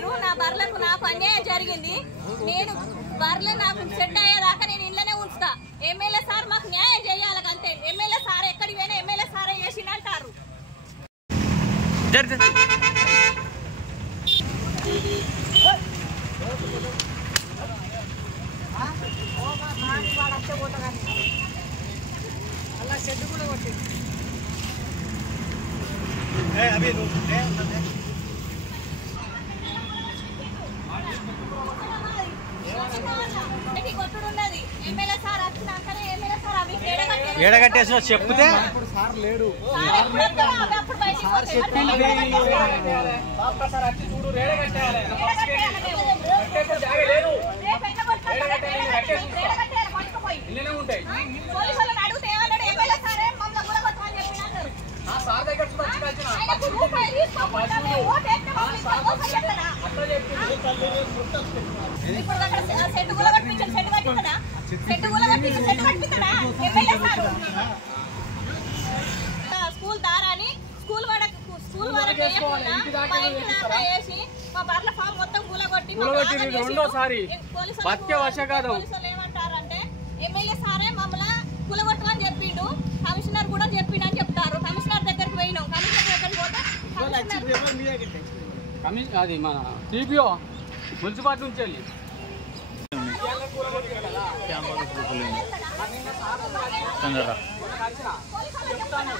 పెట్టిర్రు. నా బర్లకు నాకు అన్యాయం జరిగింది. నేను బర్రెలు నాకు సెట్ అయ్యేదాకా నేను ఇంట్లోనే ఉంచుతా. ఎమ్మెల్యే సార్ మాకు న్యాయం చేయాలి అంతే. ఎమ్మెల్యే సార్ ఎక్కడికి పోయినా ఎమ్మెల్యే సారే చేసిందంటారు. అలా షెడ్ కూడా కొట్టి ఏడగట్టేసిన చెప్తే సార్ లేడు స్కూల్ దారాని స్కూల్ వరకు వేసి మా బర్ల ఫామ్ మొత్తం కూలగొట్టి రెండోసారి ఏమంటారంటే ఎమ్మెల్యే సారే మమ్మల్ని కూలగొట్టమని చెప్పిండు. కమిషనర్ కూడా చెప్పిండు అని చెప్తారు. కమిషనర్ దగ్గరికి పోయినాం. కమిషనర్ దగ్గరికి పోతే అది మన టీపీఓ మున్సిపాలిటీ నుంచి వెళ్ళి చెప్తాను